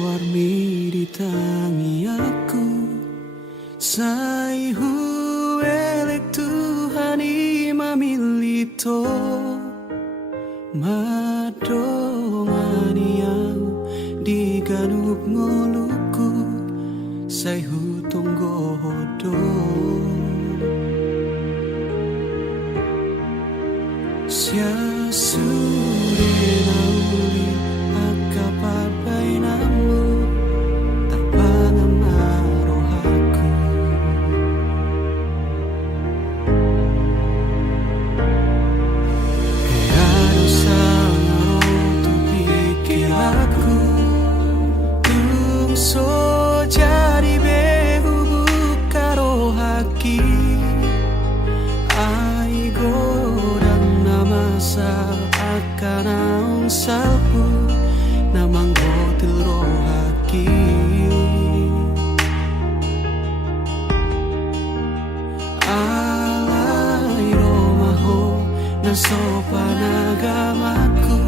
warmi di tangi aku sai huelek Tuhani mamilito madongani au di ganup ngoluku sai hutunggo hodo sia sure nauli akapapai namu tapangamaroh aku Eado sangaro tu pikir aku tungso jadi behu bukaro haki aigo akan naung salpu namang hotel rohaki alai romaho na sopan agamaku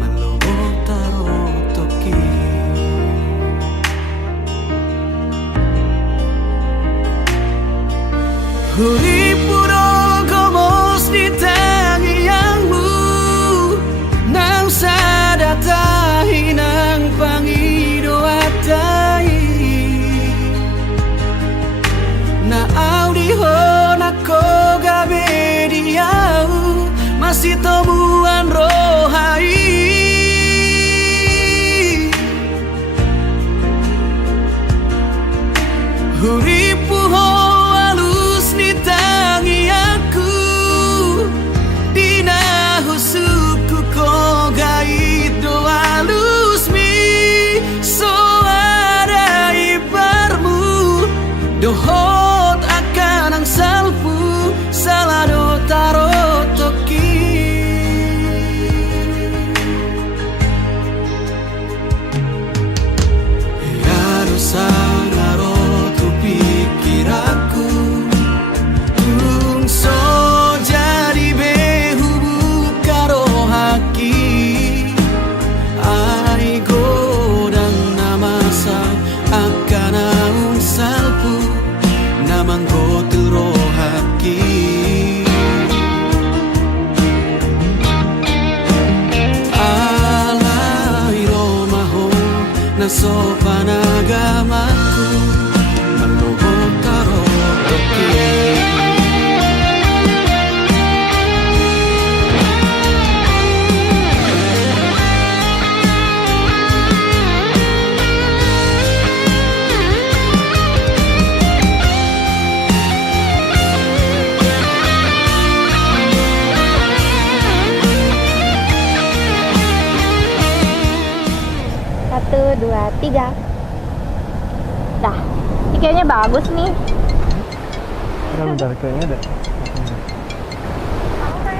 malobot taro toki huri puro gomos di tangi sadatahi nang pangido atai na audiho na kogabe diau masih temuan rohai huripu ho alus ni tangi aku dina husuku kogai alus mi so ada ibarmu dohot akan ang salpu salado taro toki Eado sangaro tu pikir aku tungso jadi behu bukaro haki akan naung salpu namang hotel rohaki alai romaho na sopan agamaku malobot taro toki Satu, dua, tiga. Dah, ini kayaknya bagus nih. Bentar, kayaknya ada.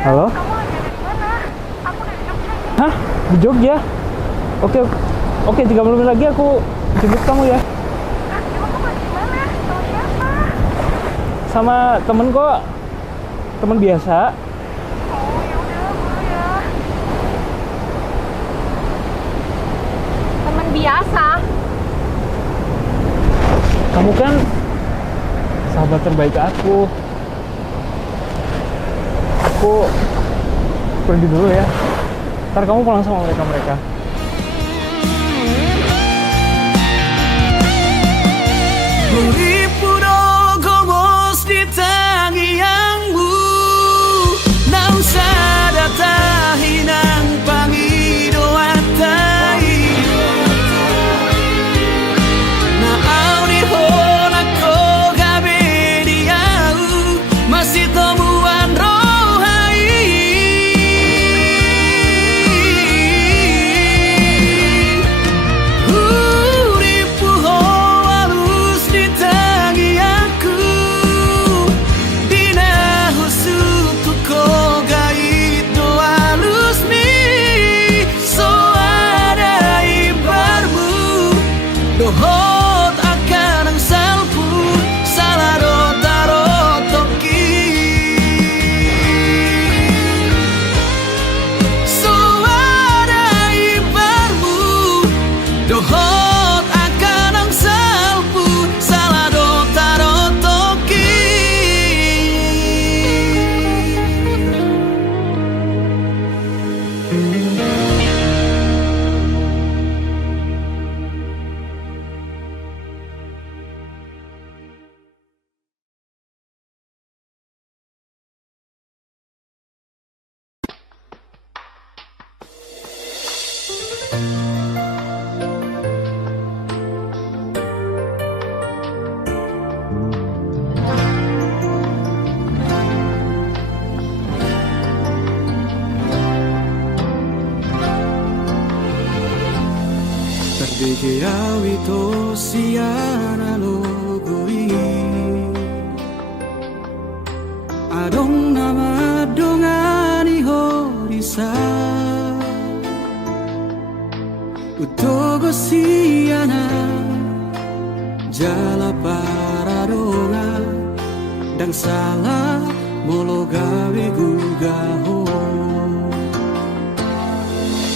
Halo? Kamu ada di mana? Aku di Jogja. Hah? Di Jogja? Oke, 30 menit lagi aku jemput kamu ya. Emang kamu di mana? Sama siapa? Sama temen kok, temen biasa. Oh ya udah, boleh ya. Teman biasa. Kamu kan sahabat terbaik aku. Aku pergi dulu ya. Ntar kamu pulang sama mereka. Huripudo gomos di tangi yangmu nang sadatahi nang pangido atai na audiho na kogabe diau masih temuan rohai Oh Tarbigirawi to siana logoi Adong nama dongani horisa Utogo siana Jala paradonga Dang salah molo gawe gugaho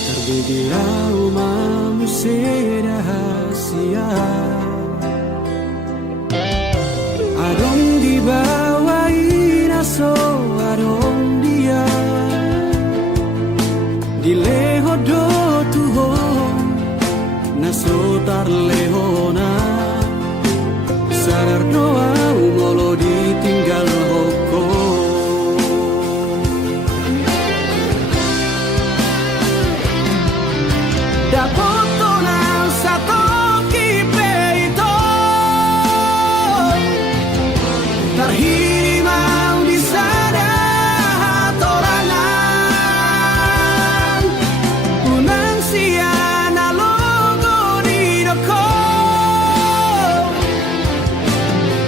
Terbigirau manusia rahasia Adong dibawain aso adong dia Dileho do tuhon Nasotar lehona Sadar doa molo ditinggal hoko Dapoto na satu kipe ito Terhirimau di sana hatorangan Unang siya na logo di doko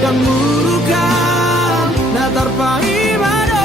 Dan murukan na terpaimado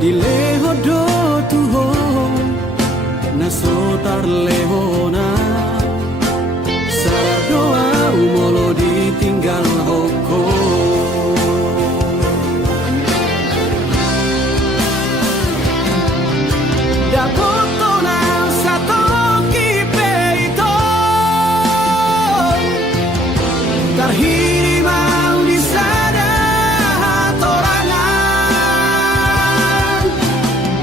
Dileho do tuhon Nasotar lehona Sadar doa umolo ditinggal hoko Dapoto na satu kipe ito Terhirimau di sana hatorangan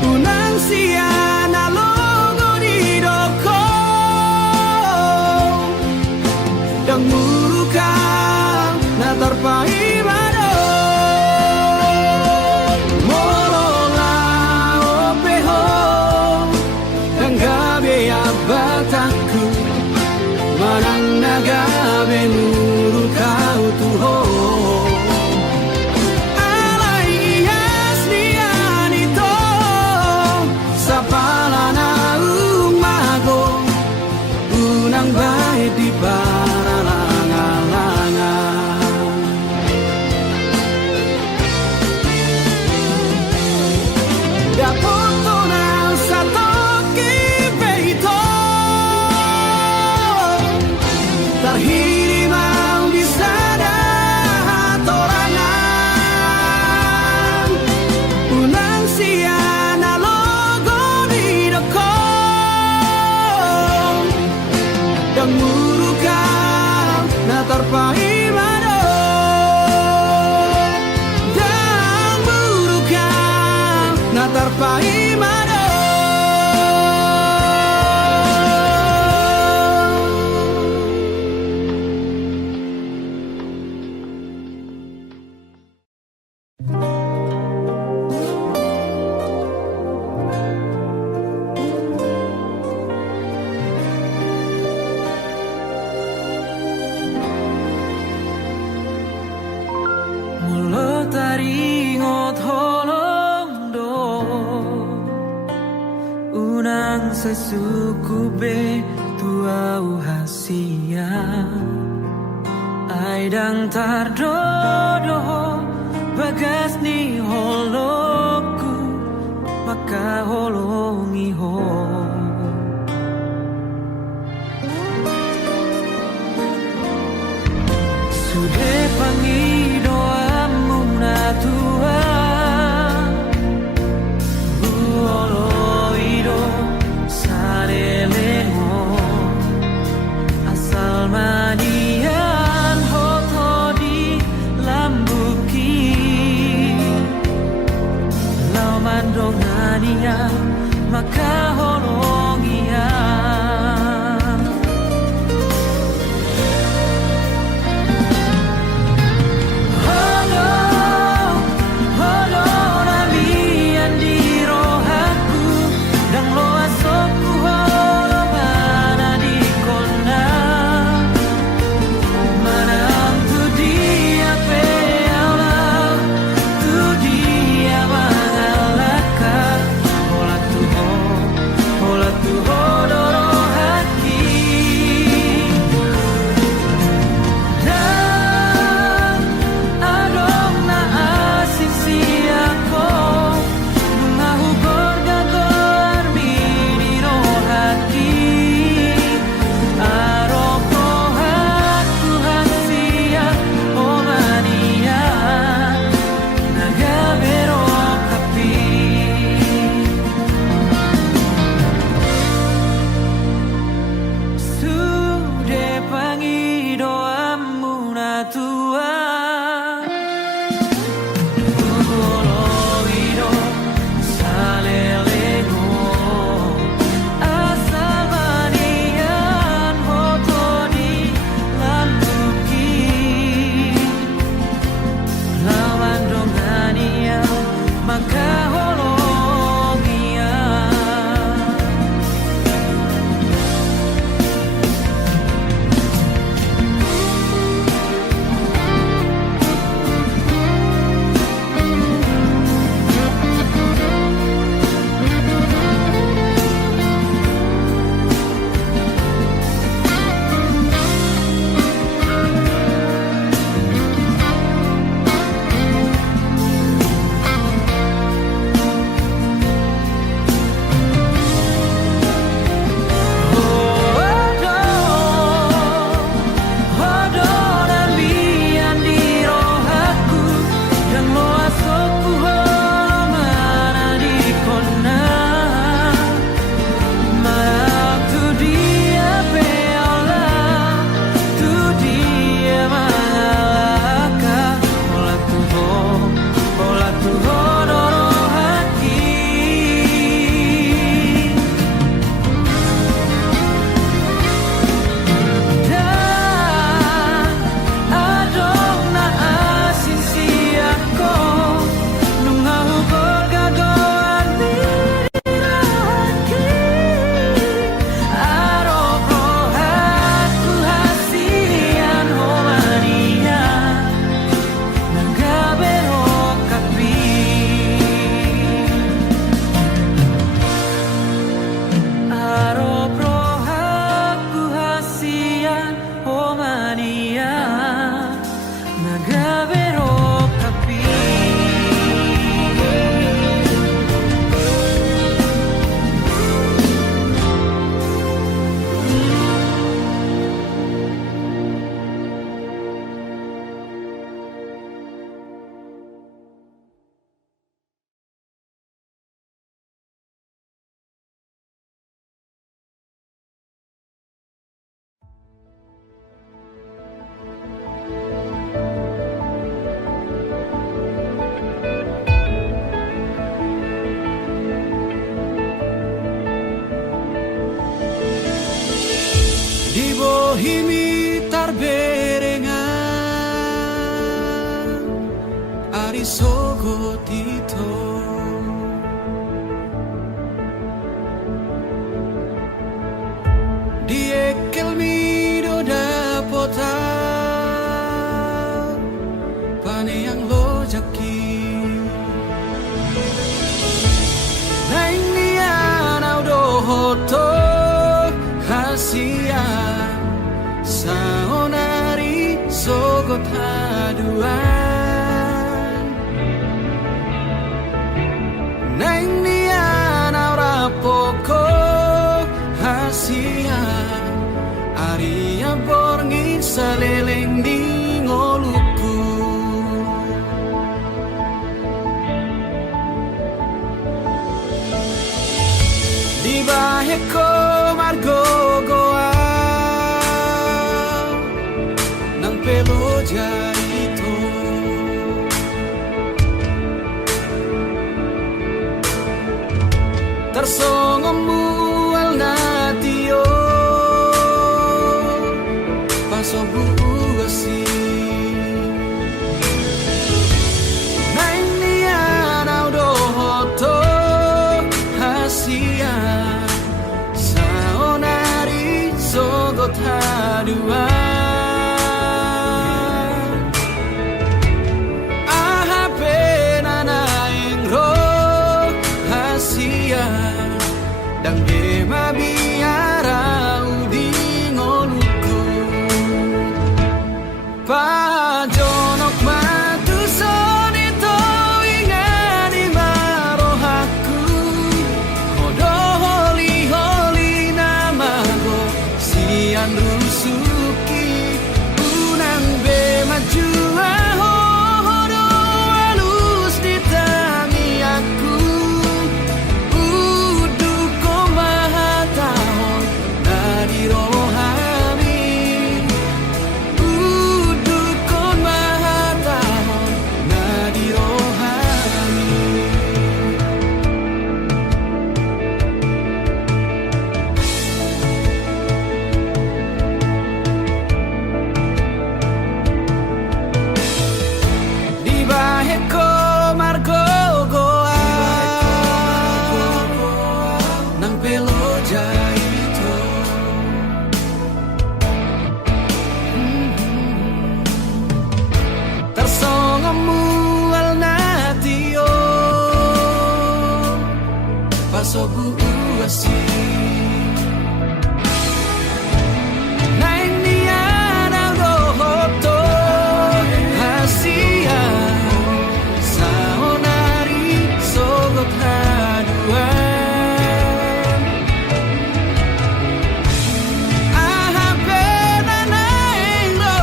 Unang siya na logo di doko Dan murukan na terpaimado Molola opeho Dan gabe abataku Manang nagabe murukau tuho Alay iyas niyan ito Sa palana umago Unang bahay di paralangalangan Dapoto na satu kipe ito Terhirimau di sana hatorangan Unang siya na logo di doko Dan murukan na terpaimado Dan murukan na terpaimado Mulo taringot holong do Unang sesukube tuau hasia Aidang tardodo bagas ni holoku Maka holongi ho Sudah pangi doamu na Tuhan Buolo ido sarele himi tarberengan Ari sogo tito Diekel mi do dapota Pane yang lo jaki Neng nian au do hoto Hasia Saonari sogo taduan Neng nian au rapoko Hasia Aria borngi saleleng di ngoluku Di baheko margo goa Nang pelo jaito Tersongomu al natio Paso buasi Nang nian au do hoto Hasia Saonari sogo taduan Aha pena naing ro Hasia Dang gema biara udi ngoluku Pajonok matu sonito ingani marohaku Hodo holi holi namago sian rusuki Unang be maju ahodo halus ditangi aku Udu ko mahatahon nadi rohani Udu ko mahatahon nadi rohani Di baheko margo goa Nang pelo jaito Tersongomu al natio Paso buasi Nang nian au do hoto Hasia Saonari sogo taduan Aha pena naing lo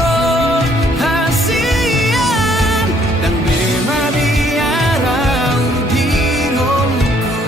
Hasian Dan bema biara udi ngoluku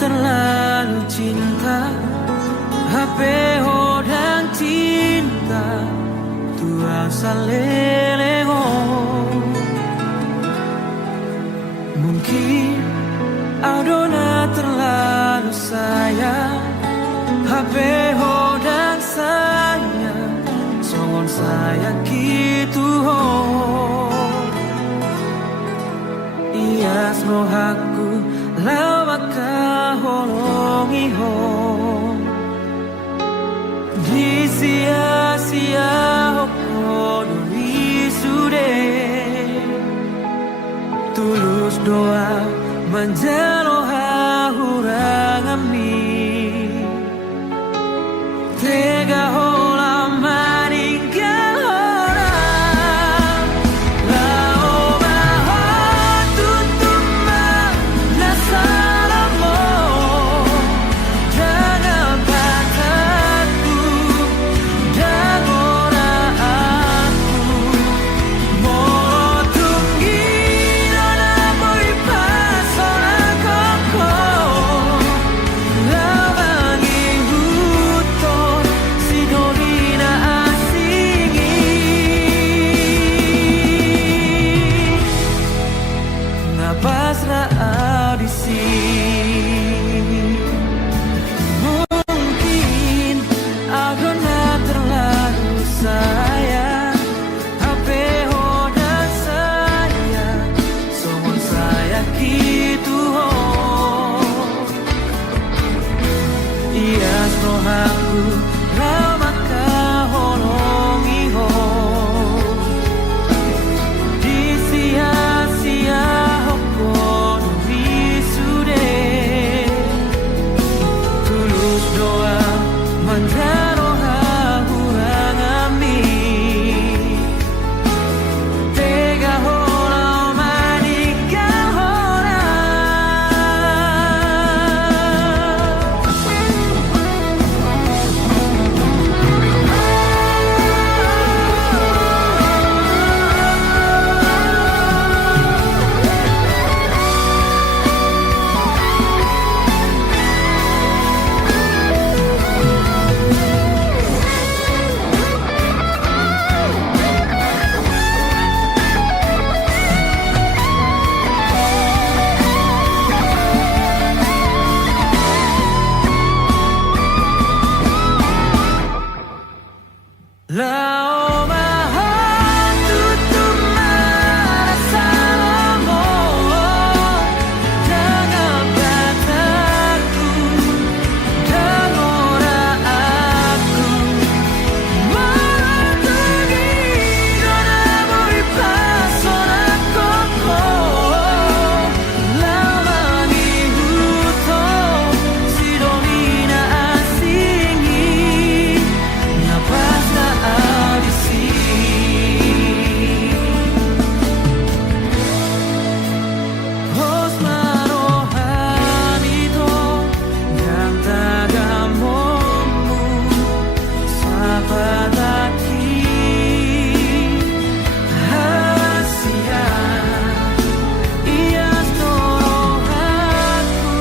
terlalu cinta HP dan cinta tua salelego. Mungkin Adona terlalu sayang HP dan saya songon saya gitu ho. Ias no haku lawaka holongi ho. Di sia-sia hoko doi sude. Tulus doa menjalo hahurang ami. Tega hola maringgal orang. Lao baho tutuma nasaramo. Jangan patahku dan orang aku. Motungi dona boy pasona koko. Lawangi huton sidolina asingi. Napasra audisi. Mungkin aku nak terlalu sayang HP dan saya semua saya gitu ho. Iya rohaku lama holongi ho. Di sia-sia hoko doi sude. Tulus doa menjaro hahurang ami. Tega hola manikah Lao baho tutuma nasaramo. Jangan patahku dan orang aku. Motungi dona boy pasona koko. Lawangi huton sidolina asingi. Napasna audisi. Hosmano hanito yang tagamomu sapataki hasia. Ias torohaku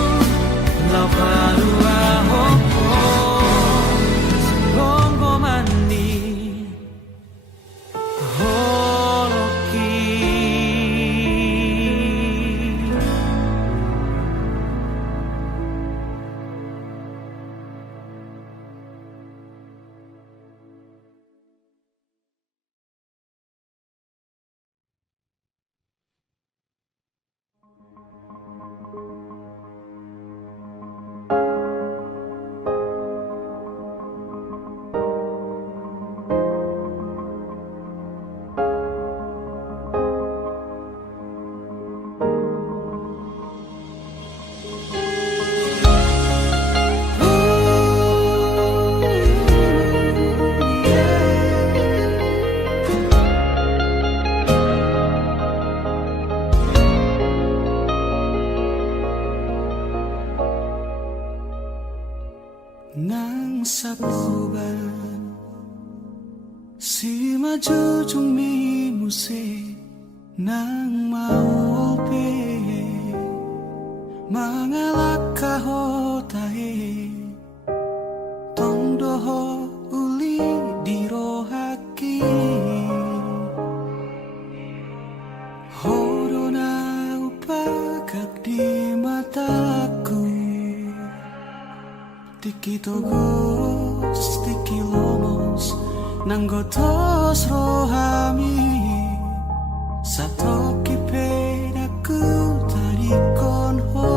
lau parua hoko. Sebongko mandi holoki. Nang sapuban si majujung mi muse nang maupe mangalaka hotahe tongdoho uli dirohaki horona upakak di mataku tiki togos tiki lomos nanggotos rohami satoki pedaku tarikon ho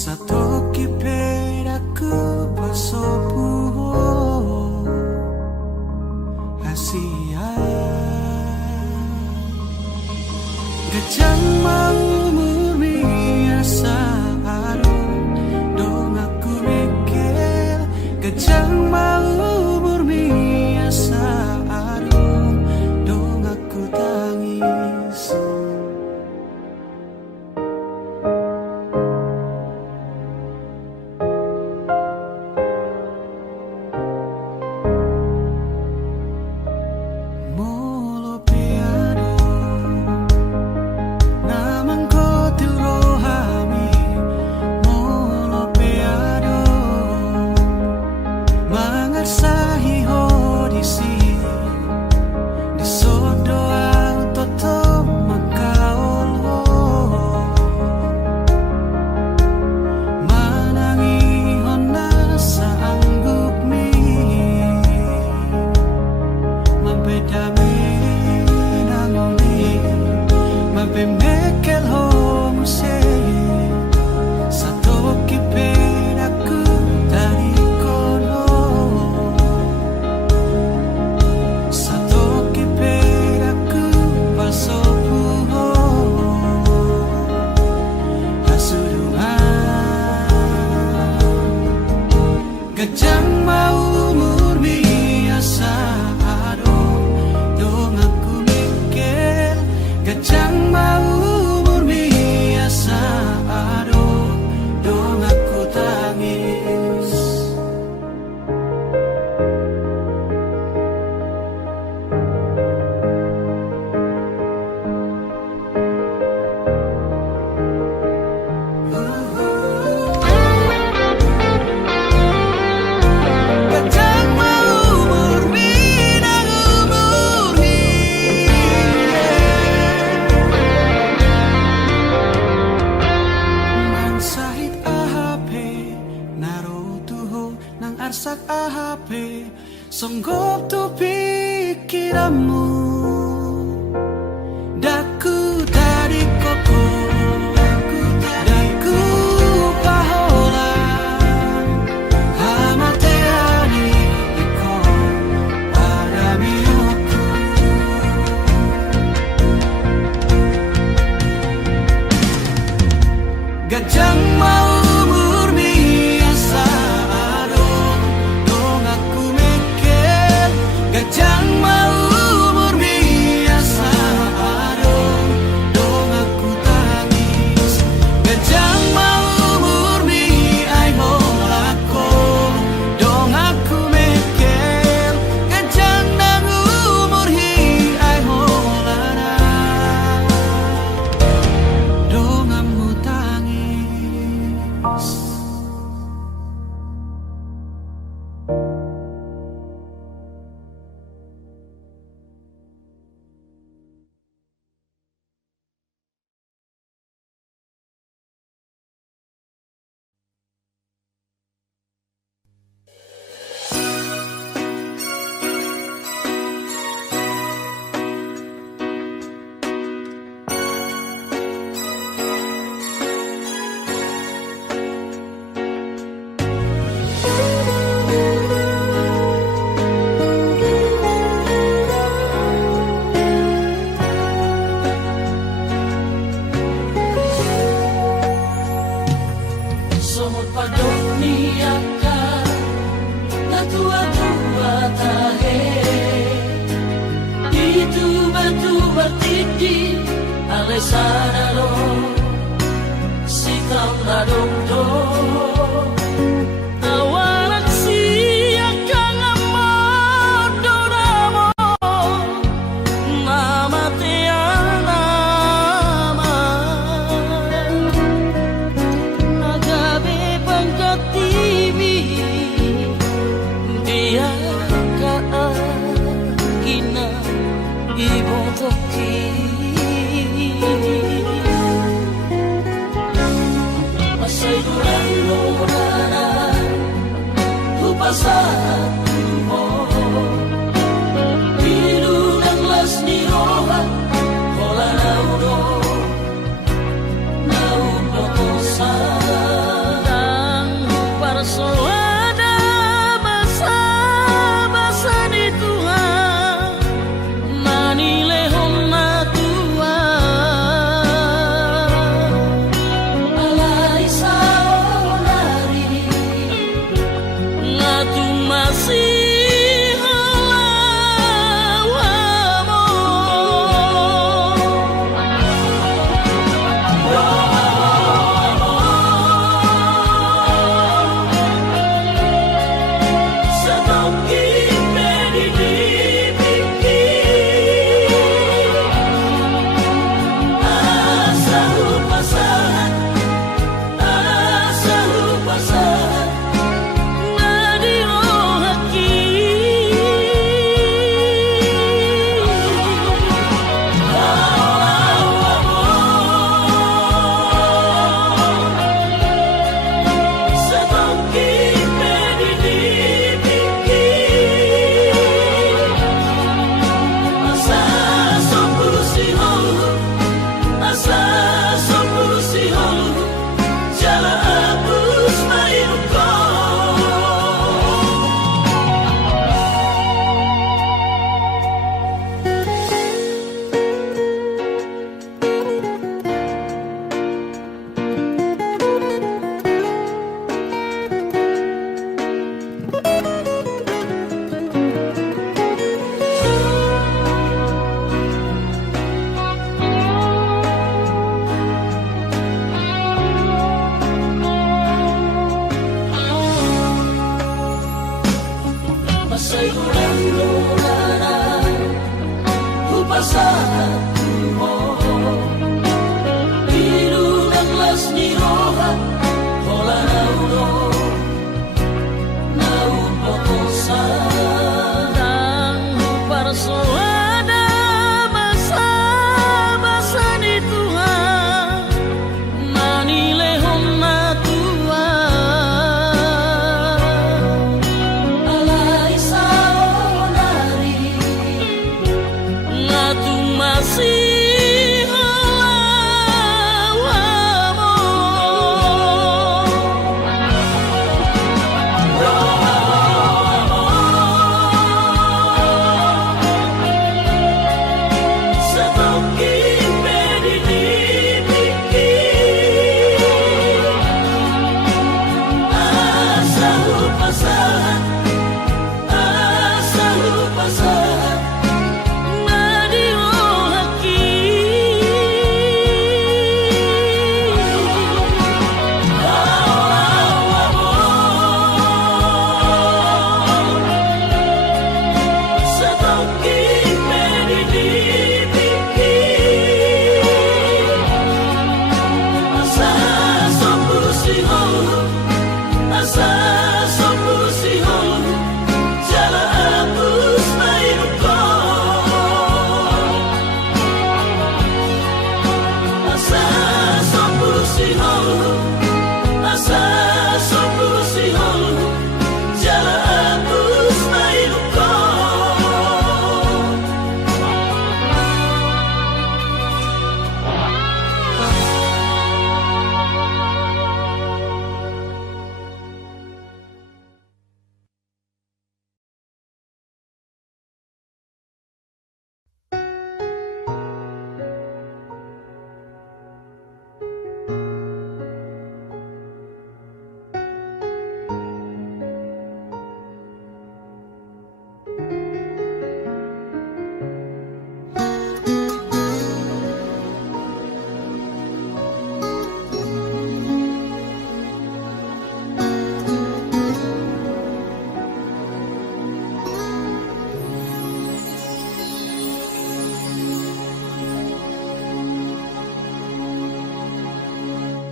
satoki pedaku pasopu ho asia gajang mau murmi asa aro dong aku mikir gajang mau murmi asa aro dong aku tangis molo piano namang kotil rohami molo piano mangarsahi hodisi di sodo autoto makaol ho manangi hona sa anggup mi mabedami nangoni mabemekel ho muse satoki pedaku dari kono satoki pedaku pasopu ho hasurungan gajang mau murmi asa ado dong aku mikir gajang mau murmi asa ado dong aku tangis gajang mau murmi nagu murni mansahit ahape narutuho nang arsak ahape songgop tu pikiranmu daku dari koko daku pahola hamateani iko pada miuku gajang mau murmi asa ado dong aku mikir gajang mau murmi asa ado dong aku tangis gajang mau murmi ai molako dong aku mikir gajang nang umurhi ai molana dong amu tangis Somos padoniaka na tua-tua tahe itu batu bertiti alai sanalo sikam nadongdo awalak siakang amor donamo nama teana satu Tidur dan lesni roha Kola naudo Nau potosa Dan parsoada Basa di Tuhan Manile honna tua Alai saonari Ngatu masih Masay ulang nurana Upasatu mo Tidur dan lesni roha Kola naudo Nau potosa Dan parsoada Basa di Tuhan Manile honna tua Alai saonari Ngatu masih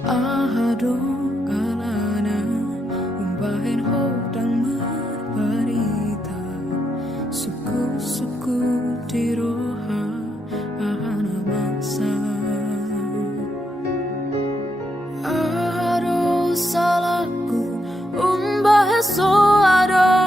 Ahado kalana umbahin hodang marbarita suku-suku tiroha ahana bangsa Ahado salaku umbahe so ado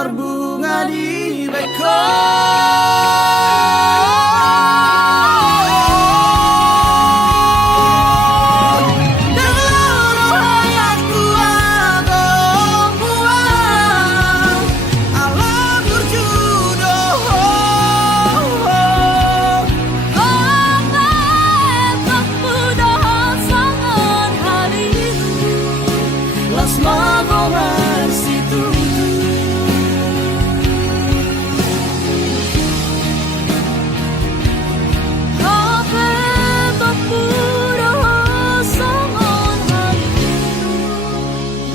Berbunga di beko.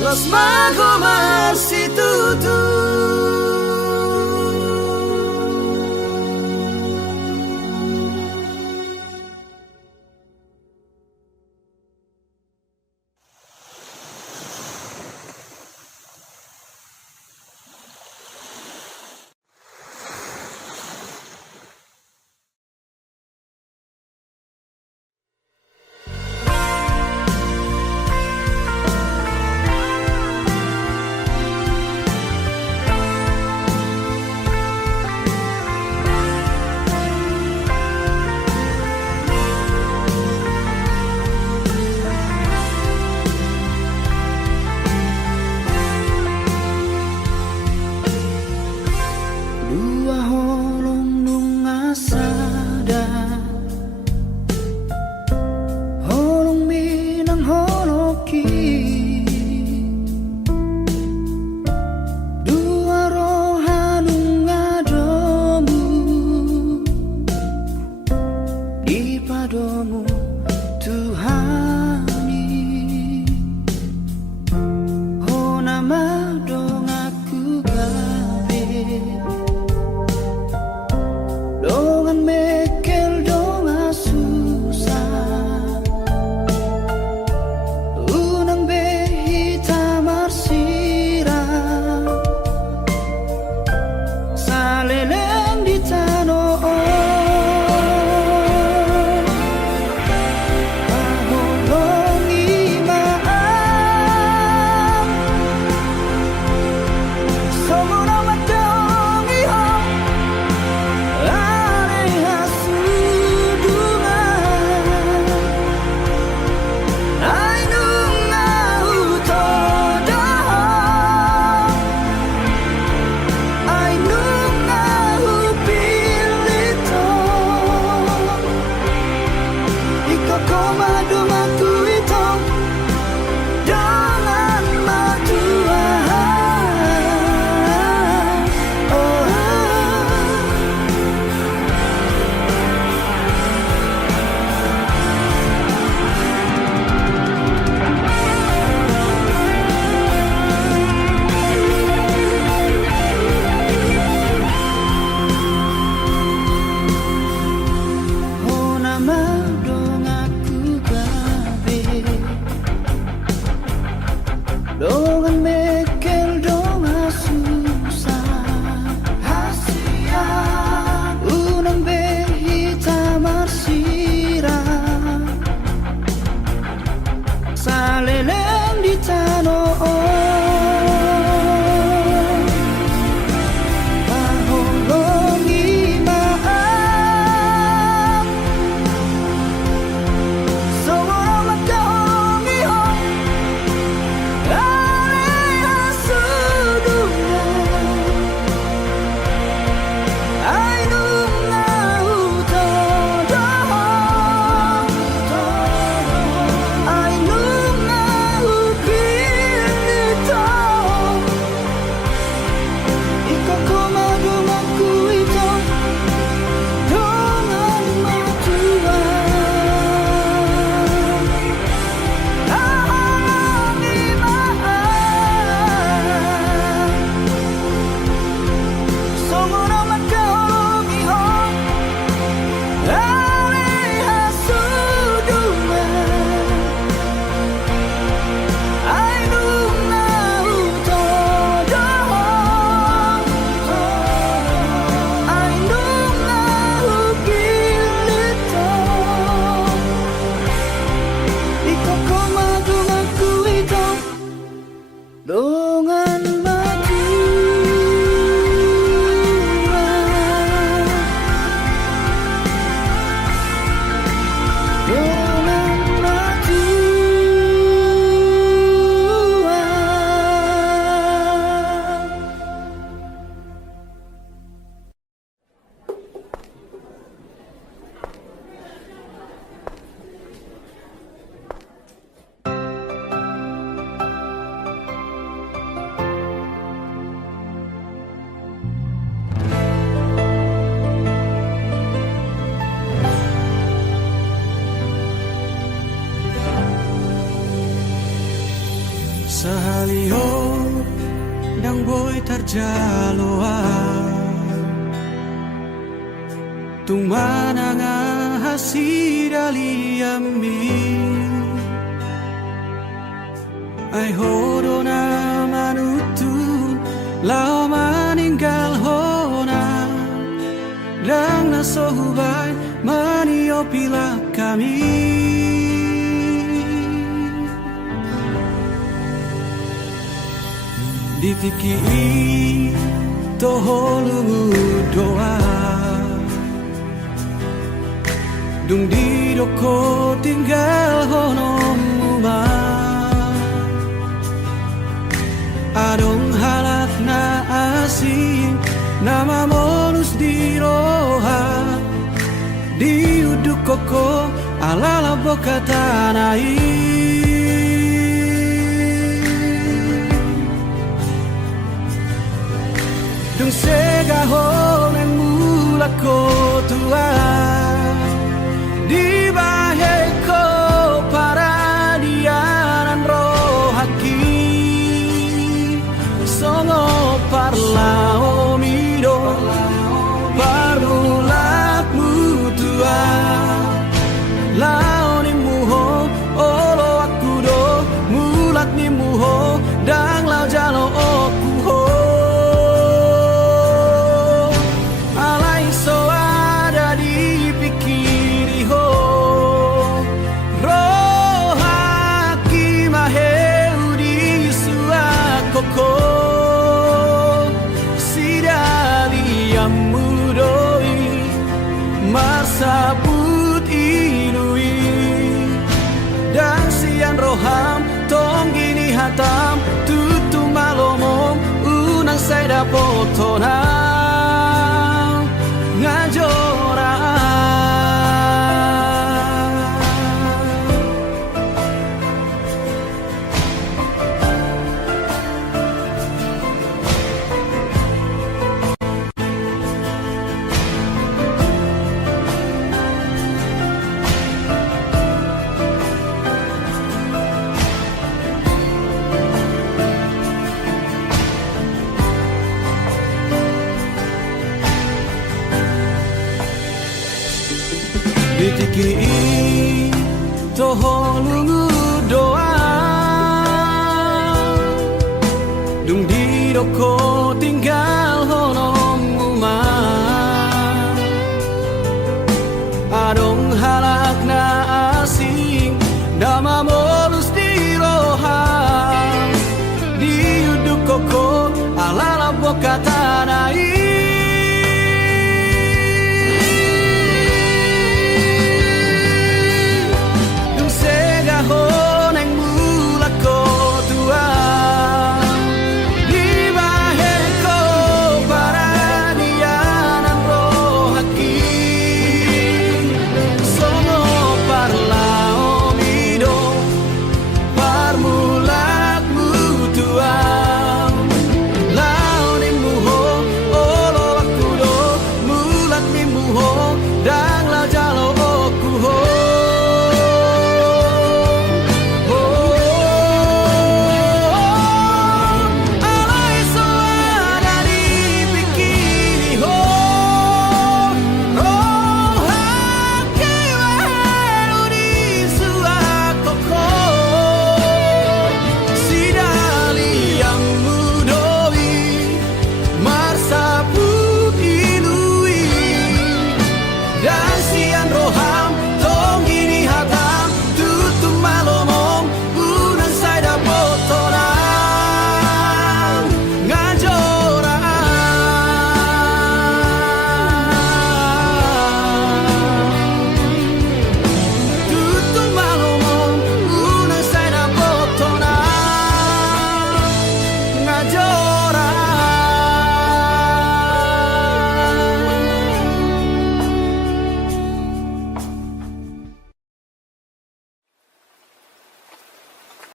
Los magos marsitutu. Dua rohanung ngadomu Dongan mekel donga susah hasia unang behita marsira saleleng di tanah dongan Sahaliho dang boy tarjaloa tung mana nga hasidaliami ay hodo na manutun lao maninggal hona dang nasohubay manio pila kami ditiki toholu doa dung di doko tinggal honom uma adong halak na asing nama monus di roha di uduk koko alala boka tanai dung segahon yang mula ko tua di bahe ko para dianan rohaki songo parlao mido parulak mutua lao ni muho olo aku do mulat ni muho dang lao jalo oku ho sabut inui dan sian roham tong gini hatam tutu malomong unang saya dapotonang ngajora ditiki toholungu doa doko tinggal